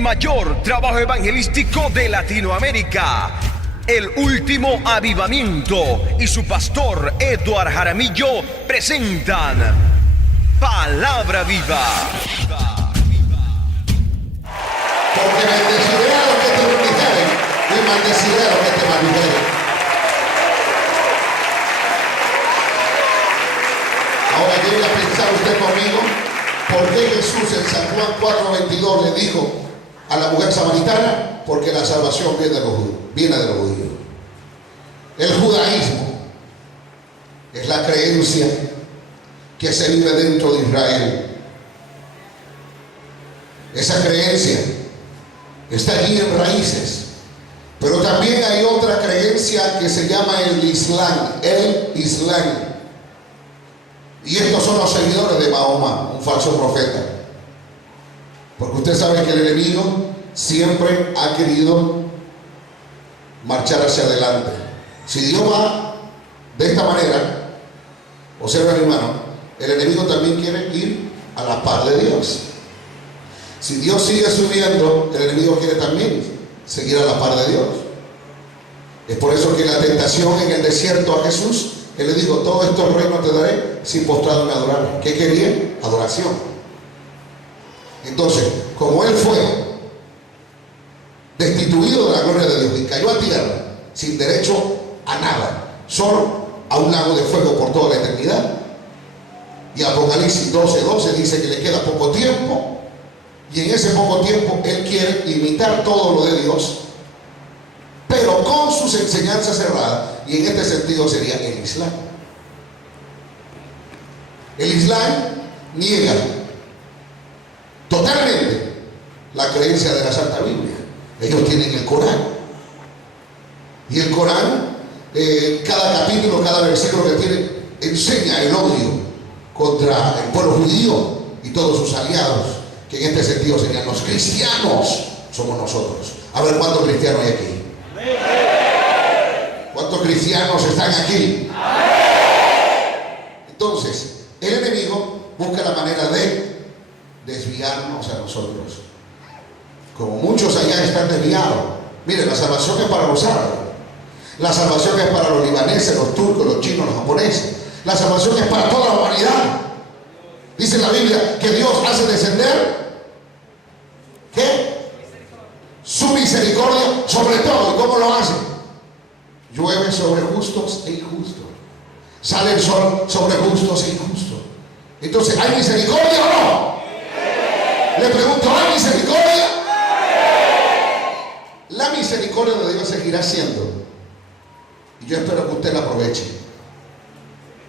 el mayor trabajo evangelístico de Latinoamérica, El Último Avivamiento y su pastor Eduard Jaramillo presentan Palabra Viva. Porque bendeciré a los que te bendijeren y maldeciré a los que te maldijeren. Ahora llegue a pensar usted conmigo, ¿por qué Jesús en San Juan 4:22 le dijo a la mujer samaritana? Porque la salvación viene de los judíos. El judaísmo es la creencia que se vive dentro de Israel. Esa creencia está allí en raíces. Pero también hay otra creencia que se llama el Islam. Y estos son los seguidores de Mahoma, un falso profeta. Porque usted sabe que el enemigo siempre ha querido marchar hacia adelante. Si Dios va de esta manera, observa, mi hermano, el enemigo también quiere ir a la par de Dios. Si Dios sigue subiendo, el enemigo quiere también seguir a la par de Dios. Es por eso que la tentación en el desierto a Jesús, Él le dijo: todos estos reinos te daré si postrado me adorar. ¿Qué quería? Adoración. Entonces, como Él fue destituido de la gloria de Dios y cayó a tierra sin derecho a nada, solo a un lago de fuego por toda la eternidad, y Apocalipsis 12:12 dice que le queda poco tiempo, y en ese poco tiempo Él quiere imitar todo lo de Dios, pero con sus enseñanzas cerradas, y en este sentido sería el Islam. El Islam niega totalmente la creencia de la Santa Biblia. Ellos tienen el Corán, y el Corán, cada capítulo, cada versículo que tiene, enseña el odio contra el pueblo judío y todos sus aliados, que en este sentido serían los cristianos. Somos nosotros. A ver, ¿cuántos cristianos hay aquí? ¿Cuántos cristianos están aquí? Entonces, el enemigo busca la manera de desviarnos a nosotros. Como muchos allá están desviados. Miren, la salvación es para los árabes. La salvación es para los libaneses, los turcos, los chinos, los japoneses. La salvación es para toda la humanidad. Dice la Biblia que Dios hace descender, ¿qué? Su misericordia sobre todo. ¿Y cómo lo hace? Llueve sobre justos e injustos. Sale el sol sobre justos e injustos. Entonces, ¿hay misericordia o no? Le pregunto, ¿hay misericordia? La misericordia de Dios seguirá siendo. Y yo espero que usted la aproveche.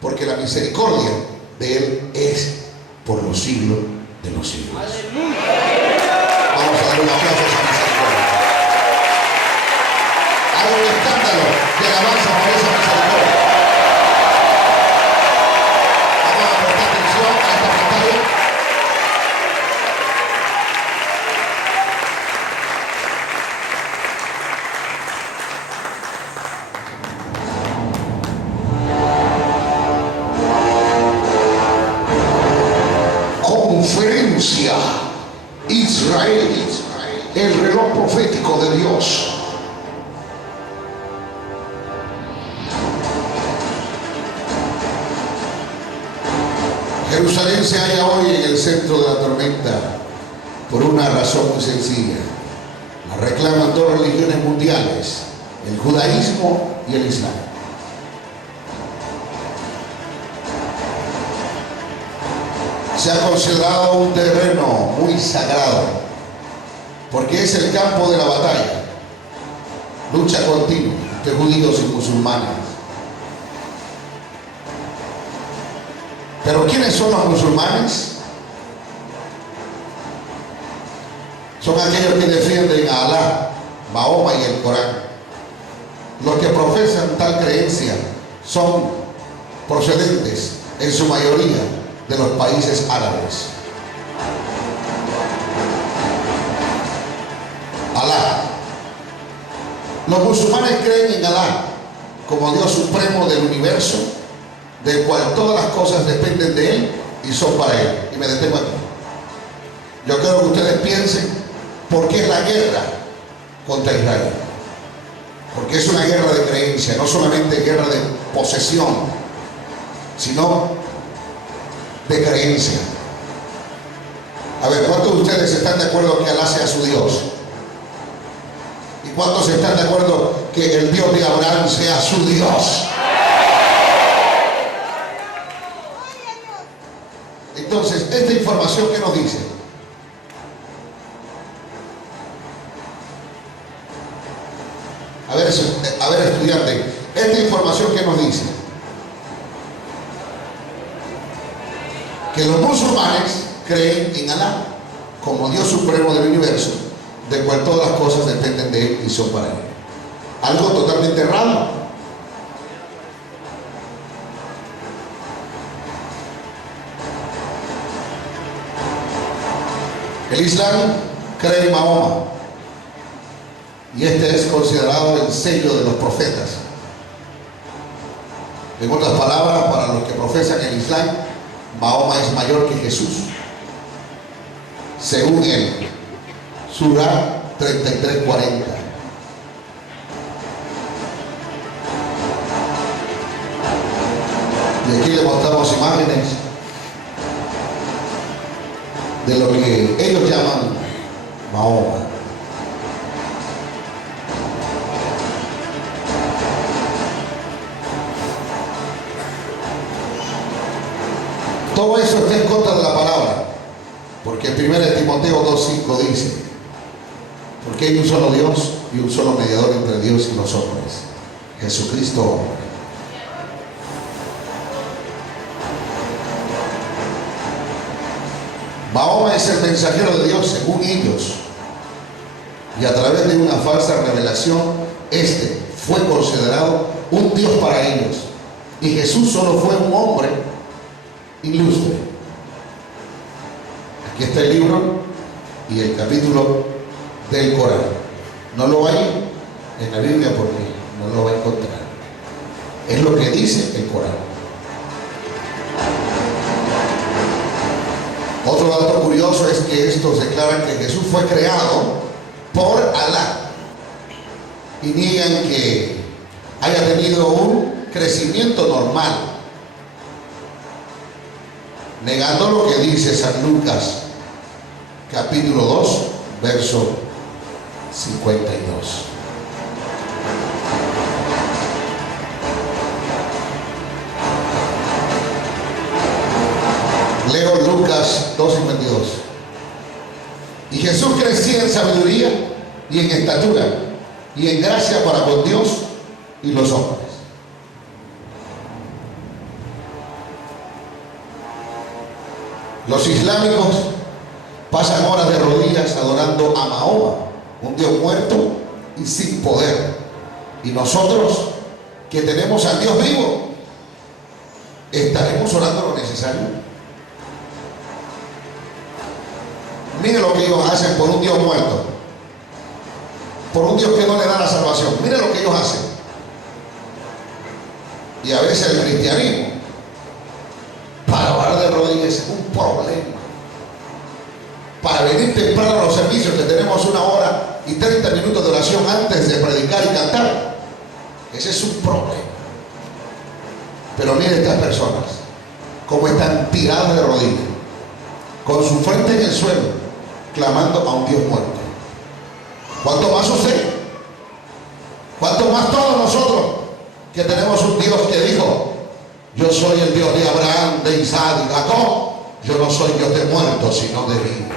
Porque la misericordia de Él es por los siglos de los siglos. Vamos a dar un aplauso a esa misericordia. Hay un escándalo de alabanza por esa misericordia. Vamos a prestar atención a esta pantalla. Conferencia Israel, el reloj profético de Dios. Jerusalén se halla hoy en el centro de la tormenta por una razón muy sencilla. La reclaman dos religiones mundiales, el judaísmo y el islam. Se ha considerado un terreno muy sagrado, porque es el campo de la batalla, lucha continua entre judíos y musulmanes. Pero ¿quiénes son los musulmanes? Son aquellos que defienden a Alá, Mahoma y el Corán. Los que profesan tal creencia son procedentes, en su mayoría, de los países árabes. Alá. Los musulmanes creen en Alá como Dios supremo del universo, del cual todas las cosas dependen de Él y son para Él. Y me detengo aquí. Yo quiero que ustedes piensen ¿Por qué es la guerra contra Israel? Porque es una guerra de creencia, no solamente guerra de posesión, sino de creencia. A ver, ¿cuántos de ustedes están de acuerdo que Alá sea su Dios? ¿Y cuántos están de acuerdo que el Dios de Abraham sea su Dios? Entonces, esta información, ¿qué nos dice? A ver, estudiante, esta información, ¿qué nos dice? Que los musulmanes creen en Alá como Dios supremo del universo, del cual todas las cosas dependen de Él y son para Él. Algo totalmente errado. El Islam cree en Mahoma y este es considerado el sello de los profetas. En otras palabras, para los que profesan el Islam, Mahoma es mayor que Jesús, según él. Surah 33:40. Y aquí le mostramos imágenes de lo que ellos llaman Mahoma. Todo eso está en contra de la palabra, porque en 1 Timoteo 2:5 dice: porque hay un solo Dios y un solo mediador entre Dios y los hombres, Jesucristo hombre. Mahoma es el mensajero de Dios según ellos, y a través de una falsa revelación este fue considerado un Dios para ellos, y Jesús solo fue un hombre ilustre. Aquí está el libro y el capítulo del Corán. No lo hay en la Biblia porque no lo va a encontrar. Es lo que dice el Corán. Otro dato curioso es que estos declaran que Jesús fue creado por Alá y niegan que haya tenido un crecimiento normal, negando lo que dice San Lucas capítulo 2 verso 52. Leo Lucas 2:52. Y Jesús crecía en sabiduría y en estatura y en gracia para con Dios y los hombres. Los islámicos pasan horas de rodillas adorando a Mahoma, un Dios muerto y sin poder. Y nosotros, que tenemos al Dios vivo, ¿estaremos orando lo necesario? Mire lo que ellos hacen por un Dios muerto, por un Dios que no le da la salvación. Mire lo que ellos hacen. Y a veces el cristianismo, para orar de rodillas, es un problema. Para venir temprano a los servicios, que tenemos 1 hora y 30 minutos de oración antes de predicar y cantar, ese es un problema. Pero mire estas personas cómo están tiradas de rodillas, con su frente en el suelo, clamando a un Dios muerto. ¿Cuánto más usted? ¿Cuánto más todos nosotros, que tenemos un Dios que dijo: yo soy el Dios de Abraham, de Isaac y de Jacob? Yo no soy Dios de muertos, sino de vivos.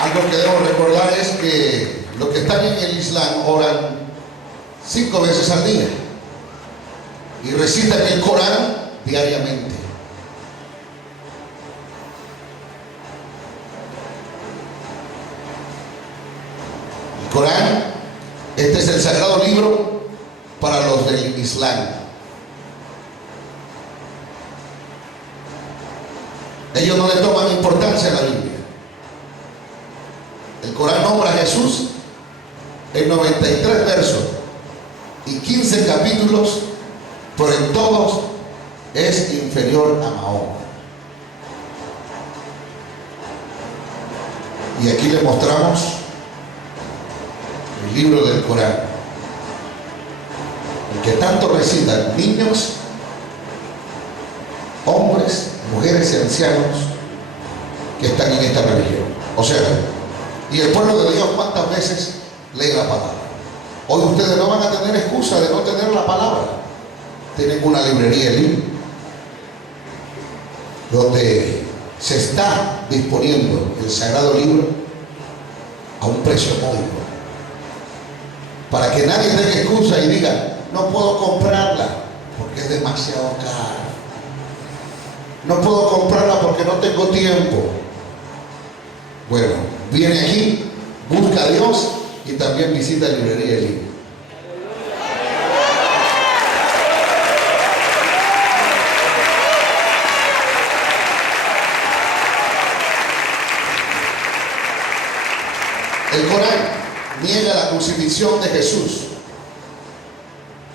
Algo que debo recordar es que los que están en el Islam oran 5 veces al día y recitan el Corán diariamente. El Corán, este es el sagrado libro para los del Islam. Ellos no le toman importancia a la Biblia. El Corán nombra a Jesús en 93 versos y 15 capítulos pero en todos es inferior a Mahoma. Y aquí le mostramos el libro del Corán, el que tanto recitan niños, hombres, mujeres y ancianos que están en esta religión. O sea, y el pueblo de Dios, ¿cuántas veces lee la palabra? Hoy ustedes no van a tener excusa de no tener la palabra. Tienen una librería en línea donde se está disponiendo el sagrado libro a un precio módico, para que nadie tenga excusa y diga: no puedo comprarla porque es demasiado cara, no puedo comprarla porque no tengo tiempo. Bueno, viene aquí, busca a Dios y también visita la librería en línea. El Corán niega la crucifixión de Jesús.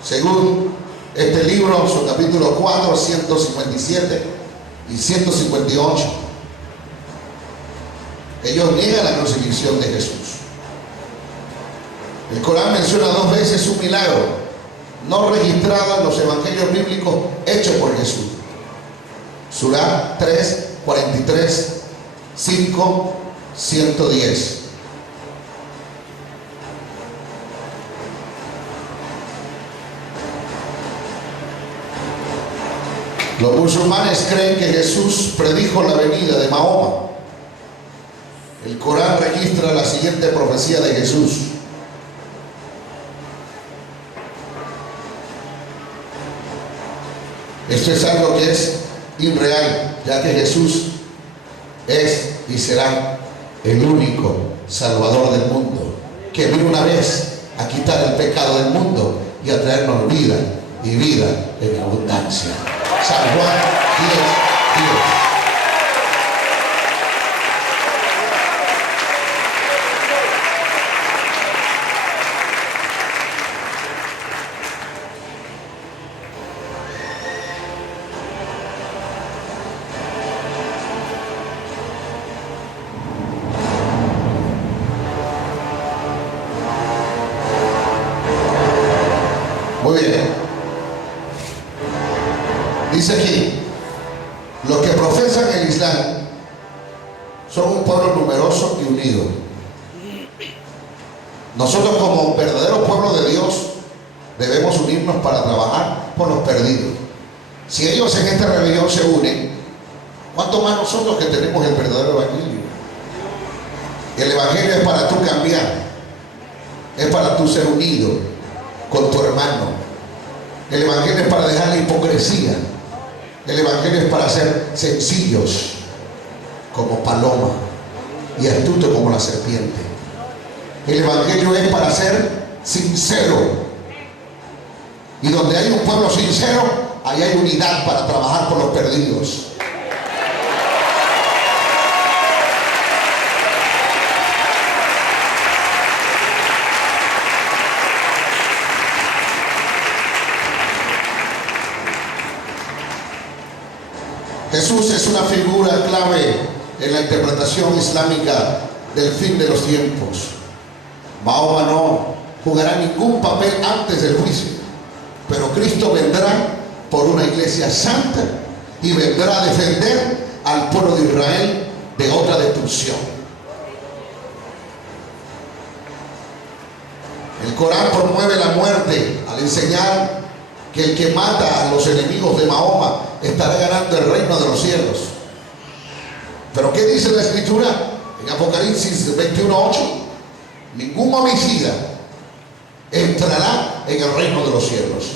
Según este libro, su capítulo 4, 157 y 158, ellos niegan la crucifixión de Jesús. El Corán menciona 2 veces un milagro no registrado en los evangelios bíblicos hechos por Jesús. Surah 3, 43, 5, 110. Los musulmanes creen que Jesús predijo la venida de Mahoma. El Corán registra la siguiente profecía de Jesús. Esto es algo que es irreal, ya que Jesús es y será el único Salvador del mundo, que vino una vez a quitar el pecado del mundo y a traernos vida y vida en abundancia. San Juan 10, 10. Muy bien. Dice aquí: los que profesan el Islam son un pueblo numeroso y unido. Nosotros, como verdadero pueblo de Dios, debemos unirnos para trabajar por los perdidos. Si ellos en esta rebelión se unen, ¿cuánto más nosotros que tenemos el verdadero evangelio? El evangelio es para tú cambiar, es para tú ser unido con tu hermano. El evangelio es para dejar la hipocresía. El evangelio es para ser sencillos como paloma y astuto como la serpiente. El evangelio es para ser sincero. Y donde hay un pueblo sincero, ahí hay unidad para trabajar por los perdidos. Jesús es una figura clave en la interpretación islámica del fin de los tiempos. Mahoma no jugará ningún papel antes del juicio, pero Cristo vendrá por una iglesia santa y vendrá a defender al pueblo de Israel de otra destrucción. El Corán promueve la muerte al enseñar que el que mata a los enemigos de Mahoma estará ganando el reino de los cielos. Pero ¿qué dice la Escritura? En Apocalipsis 21:8, ningún homicida entrará en el reino de los cielos.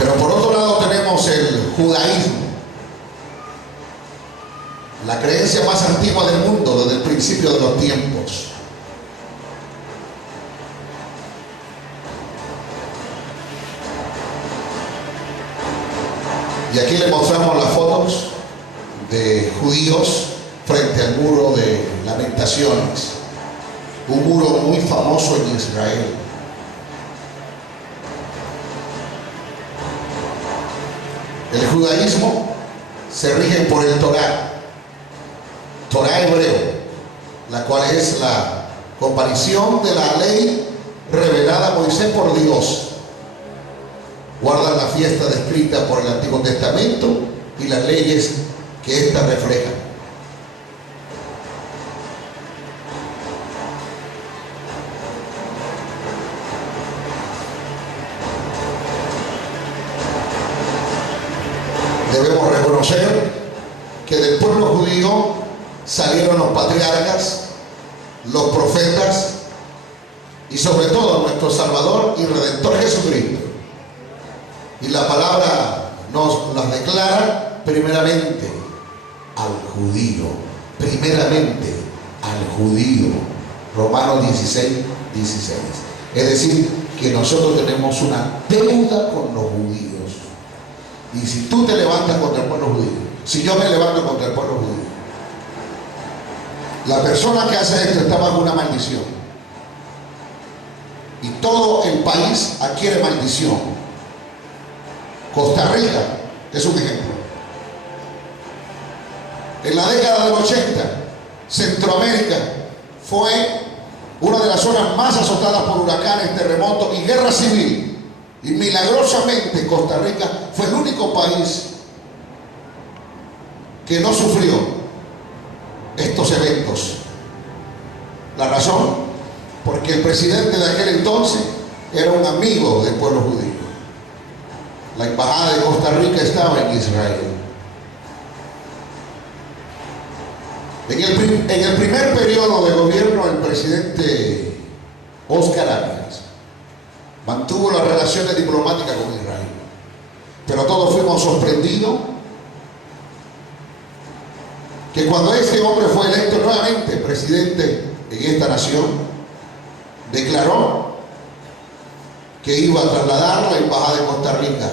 Pero por otro lado tenemos el judaísmo, la creencia más antigua del mundo desde el principio de los tiempos. Y aquí le mostramos las fotos de judíos frente al muro de Lamentaciones. un muro muy famoso en Israel. El judaísmo se rige por el Torá hebreo, la cual es la comparición de la ley revelada a Moisés por Dios. Guardan la fiesta descrita por el Antiguo Testamento y las leyes que ésta refleja. Debemos reconocer que del pueblo judío salieron los patriarcas, los profetas y sobre todo nuestro Salvador y Redentor Jesucristo. Y la palabra nos las declara primeramente al judío, primeramente al judío. Romanos 16:16. Es decir, que nosotros tenemos una deuda con los judíos. Y si tú te levantas contra el pueblo judío, si yo me levanto contra el pueblo judío, la persona que hace esto está bajo una maldición. Y todo el país adquiere maldición. Costa Rica es un ejemplo. En la década del 80, Centroamérica fue una de las zonas más azotadas por huracanes, terremotos y guerra civil. Y milagrosamente Costa Rica fue el único país que no sufrió estos eventos. La razón, porque el presidente de aquel entonces era un amigo del pueblo judío. La embajada de Costa Rica estaba en Israel. En el primer periodo de gobierno, el presidente Óscar Arias mantuvo las relaciones diplomáticas con Israel. Pero todos fuimos sorprendidos que cuando este hombre fue electo nuevamente presidente en esta nación, declaró que iba a trasladar la embajada de Costa Rica.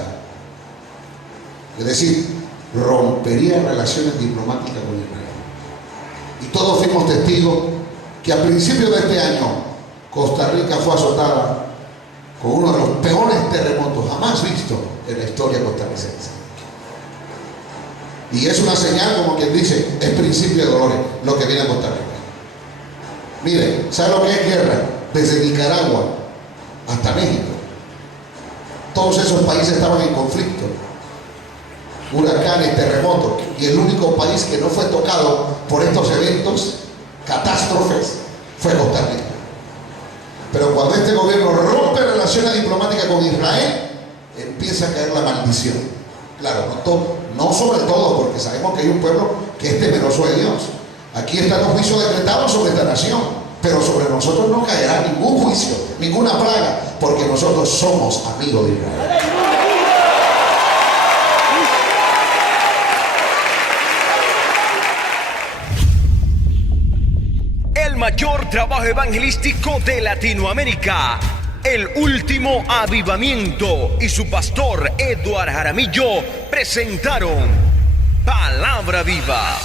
Es decir, rompería relaciones diplomáticas con Israel. Y todos fuimos testigos que a principios de este año Costa Rica fue azotada con uno de los peores terremotos jamás vistos en la historia costarricense. Y es una señal, como quien dice, es principio de dolores lo que viene a Costa Rica. Miren, ¿sabe lo que es guerra? Desde Nicaragua hasta México. Todos esos países estaban en conflicto. Huracanes, terremotos. Y el único país que no fue tocado por estos eventos, catástrofes, fue Costa Rica. Pero cuando este gobierno rompe relaciones diplomáticas con Israel, empieza a caer la maldición. Claro, no sobre todo, porque sabemos que hay un pueblo que es temeroso de Dios. Aquí están los juicios decretados sobre esta nación, pero sobre nosotros no caerá ningún juicio, ninguna plaga, porque nosotros somos amigos de Israel. El mayor trabajo evangelístico de Latinoamérica, El Último Avivamiento y su pastor Eduard Jaramillo presentaron Palabra Viva.